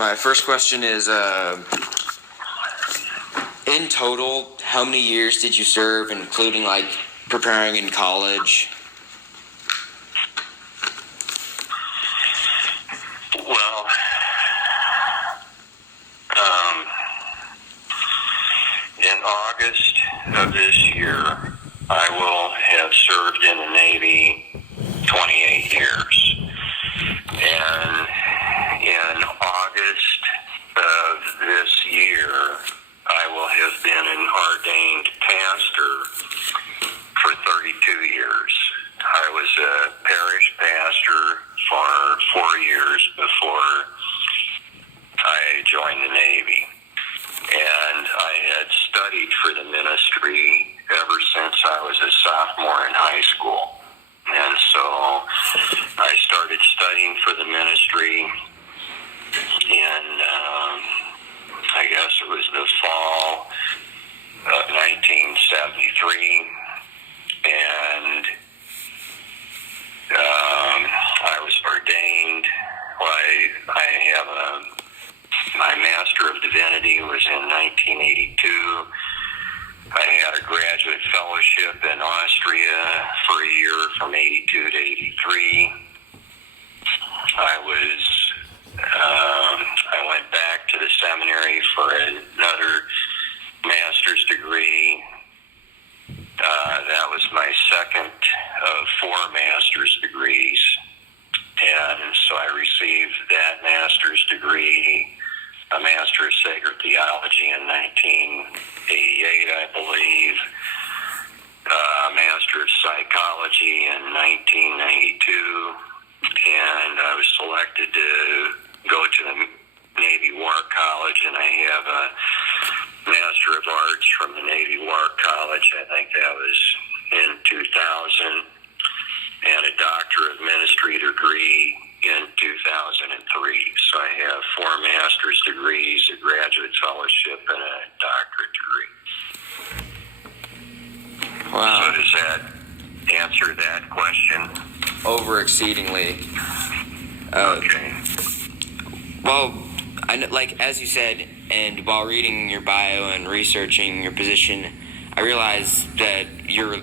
My first question is, in total, how many years did you serve, including like preparing in college? Well, in August of this year, I will have served in the Navy 28 years. And in August of this year, I will have been an ordained pastor for 32 years. I was a parish pastor for 4 years before I joined the Navy. And I had studied for the ministry ever since I was a sophomore in high school. And so I started studying for the ministry in, I guess it was the fall of 1973. And I was ordained. I have my Master of Divinity was in 1982. I had a graduate fellowship in Austria for a year from 82 to 83. I went back to the seminary for another master's degree. That was my second of 4 master's degrees. And so I received that master's degree, a Master of Sacred Theology in 1988, I believe, a Master of Psychology in 1992, and I was selected to go to the Navy War College, and I have a Master of Arts from the Navy War College. I think that was in 2000, and a Doctor of Ministry degree in 2003. So I have 4 master's degrees, a graduate fellowship, and a doctorate degree. Wow. So does that answer that question? Over exceedingly. Okay. Well, I know, like as you said, and while reading your bio and researching your position, I realized that your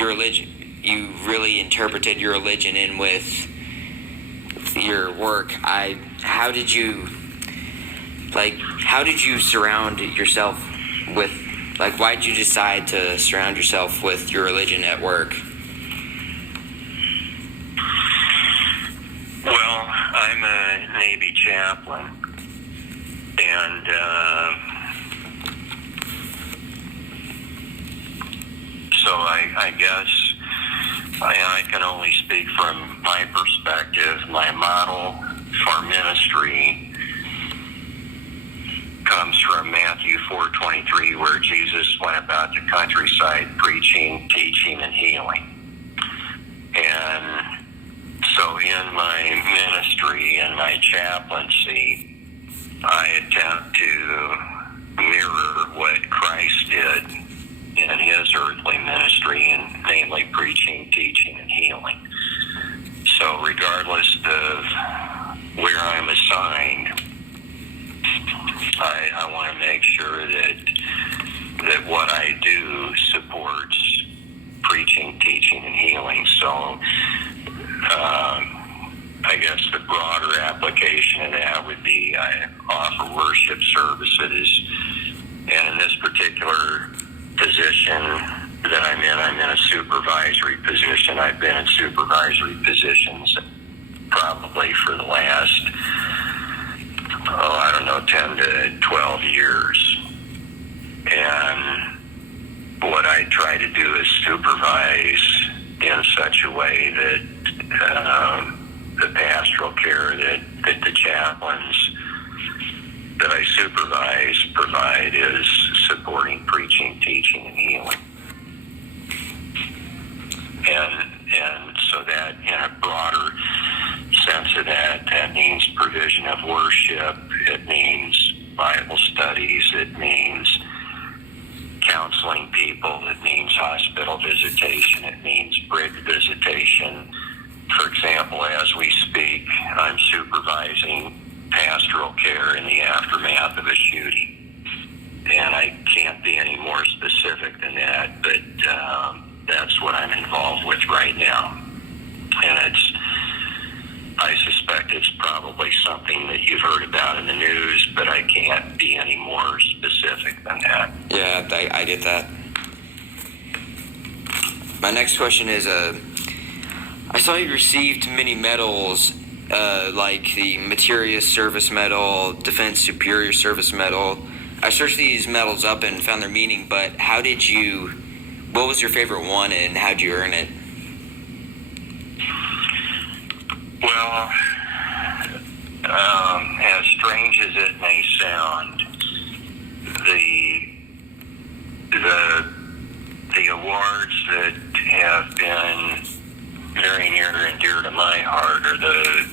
religion, you really interpreted your religion in with your work. How did you surround yourself with, why did you decide to surround yourself with your religion at work? Well, I'm a Navy chaplain, and so I guess I can only speak from my perspective. My model for ministry comes from Matthew 4:23, where Jesus went about the countryside preaching, teaching, and healing. And so in my ministry and my chaplaincy, I attempt to mirror what Christ did in his earthly ministry, and namely preaching, teaching, and healing. So regardless of where I'm assigned, I want to make sure that what I do supports preaching, teaching, and healing. So I guess the broader application of that would be I offer worship services, and in this particular position that I'm in a supervisory position. I've been in supervisory positions probably for the last, 10 to 12 years. And what I try to do is supervise in such a way that the pastoral care that the chaplains that I supervise provide is supporting preaching, teaching, and healing. And so that in a broader sense of that means provision of worship, it means Bible studies, it means counseling people, it means hospital visitation, it means bridge visitation. For example, as we speak, I'm supervising pastoral that's what I'm involved with right now. And I suspect it's probably something that you've heard about in the news, but I can't be any more specific than that. Yeah, I get that. My next question is, I saw you received many medals, like the Material Service Medal, Defense Superior Service Medal. I searched these medals up and found their meaning, but what was your favorite one and how'd you earn it? Well, as strange as it may sound, the awards that have been very near and dear to my heart are the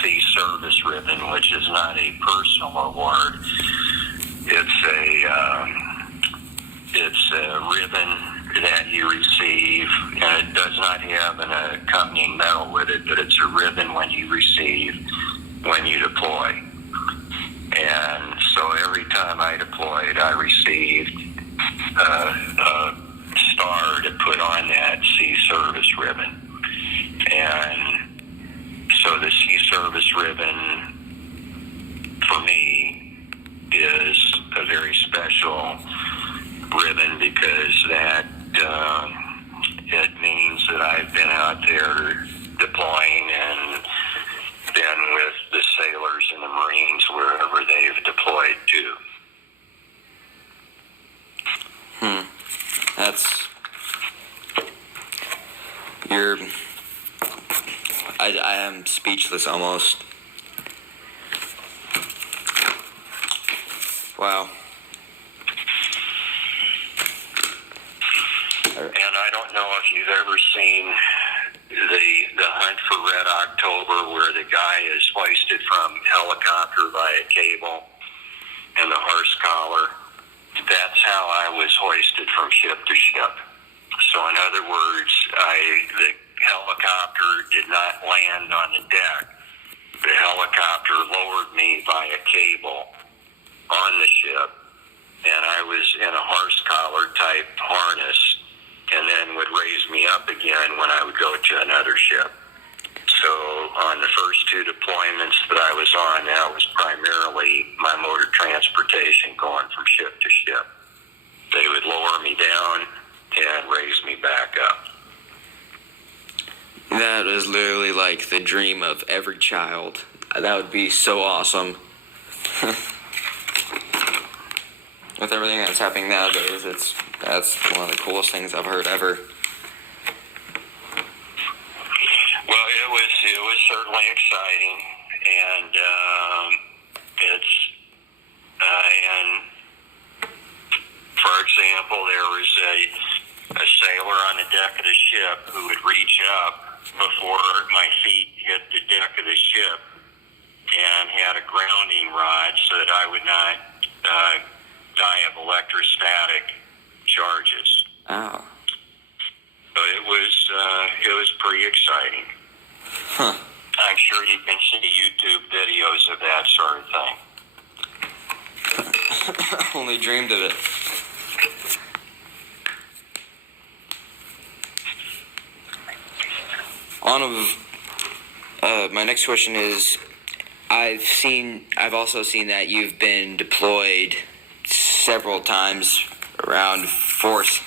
Sea Service Ribbon, which is not a personal award. It's a ribbon that you receive, and it does not have an accompanying medal with it, but it's a ribbon when you deploy. And so every time I deployed, I received a star to put on that Sea Service ribbon. And so the Sea Service ribbon, for me, is a very special ribbon because that it means that I've been out there deploying and been with the sailors and the Marines wherever they've deployed to. I am speechless almost. Wow. And I don't know if you've ever seen the Hunt for Red October, where the guy is hoisted from helicopter by a cable and the horse collar. That's how I was hoisted from ship to ship. So in other words, the helicopter did not land on the deck. The helicopter lowered me by a cable on the ship, and I was in a horse collar type harness, and then would raise me up again when I would go to another ship. So on the first two deployments that I was on, that was primarily my mode of transportation going from ship to ship. They would lower me down and raise me back up. That is literally like the dream of every child. That would be so awesome. With everything that's happening nowadays, that's one of the coolest things I've heard ever. Well, it was certainly exciting, and and for example, there was a sailor on the deck of the ship who would reach up before my feet hit the deck of the ship and had a grounding rod so that I would not die of electrostatic charges. Oh. So it was pretty exciting. Huh. I'm sure you can see YouTube videos of that sort of thing. Only dreamed of it. My next question is, I've also seen that you've been deployed several times around force.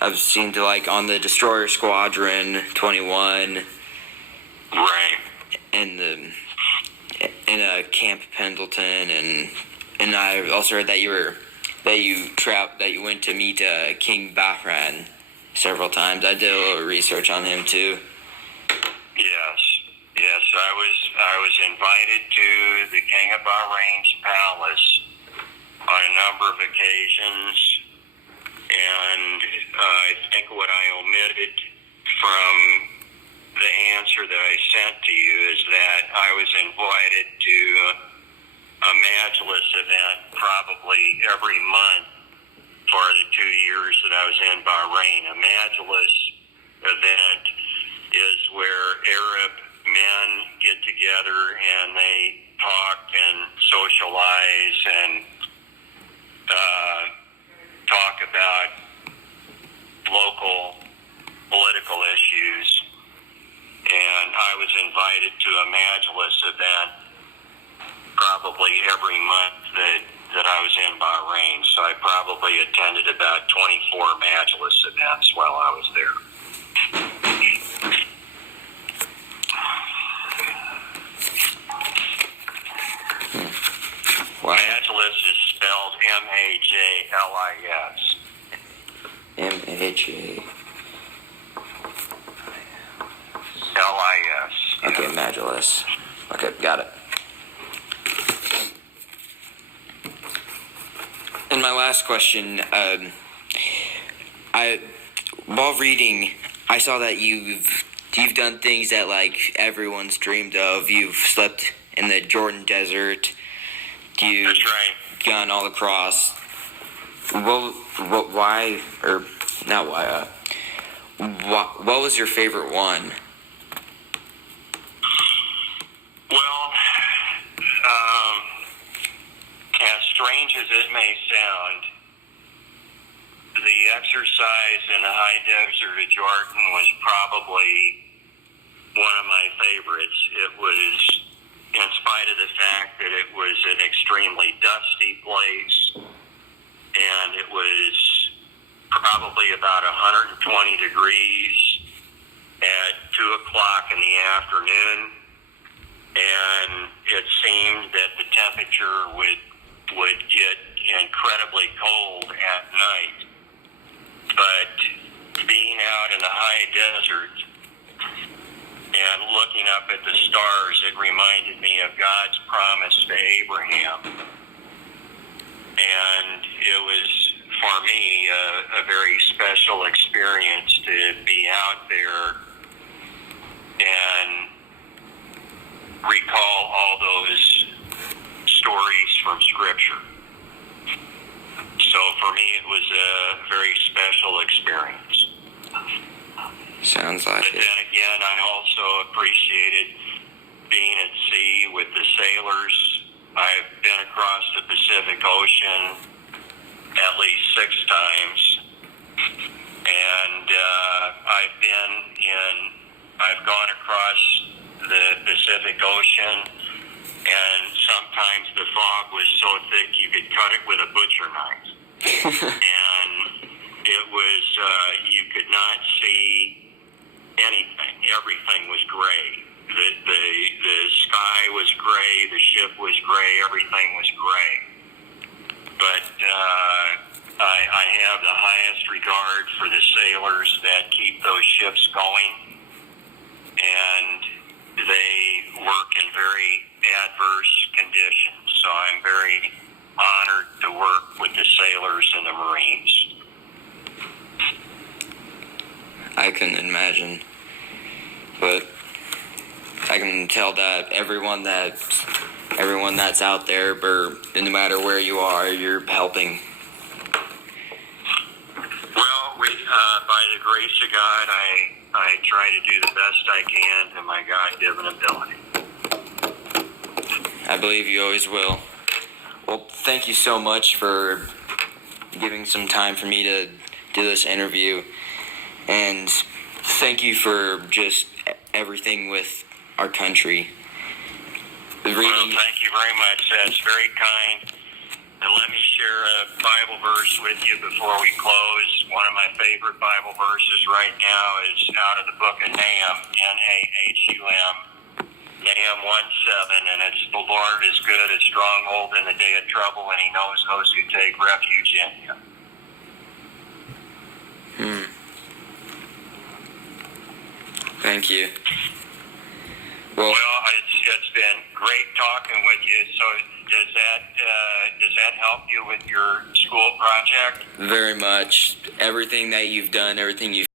I've seen on the Destroyer Squadron 21. Right. In Camp Pendleton, and I also heard that you went to meet King Bahrain several times. I did a little research on him too. Yes, I was invited to the King of Bahrain's palace on a number of occasions, and I think what I omitted from the answer that I sent to you is that I was invited to a Majlis event probably every month for the 2 years that I was in Bahrain. A Majlis event is where Arab men get together and they talk and socialize and talk about local invited to a Majlis event probably every month that I was in Bahrain. So I probably attended about 24 Majlis events while I was there. Wow. Majlis is spelled M-A-J-L-I-S. M-A-J. L-I-S. Okay, Majlis. Okay, got it. And my last question, while reading, I saw that you've done things that like everyone's dreamed of. You've slept in the Jordan Desert. You've That's right. gone all across. Why, or not why? What was your favorite one? Well, as strange as it may sound, the exercise in the high desert of Jordan was probably one of my favorites. It was, in spite of the fact that it was an extremely dusty place, and it was probably about 120 degrees at 2 o'clock in the afternoon, and it seemed that the temperature would get incredibly cold at night. But being out in the high desert and looking up at the stars, it reminded me of God's promise to Abraham. And it was, for me, a very special experience to be out there and recall all those stories from Scripture. So for me, it was a very special experience. Sounds like But it. then again, I also appreciated being at sea with the sailors. I've been across the Pacific Ocean at least 6 times. And I've gone across the Pacific Ocean, and sometimes the fog was so thick you could cut it with a butcher knife. And it was, you could not see anything. Everything was gray. The sky was gray, the ship was gray, everything was gray. But I have the highest regard for the sailors that keep those ships going, and they work in very adverse conditions. So I'm very honored to work with the sailors and the Marines. I couldn't imagine, but I can tell that everyone that's out there, no matter where you are, you're helping. Well, by the grace of God, I try to do the best I can to my God-given ability. I believe you always will. Well, thank you so much for giving some time for me to do this interview, and thank you for just everything with our country. Well, thank you very much. That's very kind. And let me share a Bible verse with you before we close. One of my favorite Bible verses right now is out of the book of Nahum, N-A-H-U-M, Nahum 1:7, and it's, "The Lord is good, a stronghold in the day of trouble, and he knows those who take refuge in him." Thank you. Well, It's been great talking with you. So does that help you with your school project? very much. Everything that you've done, everything you've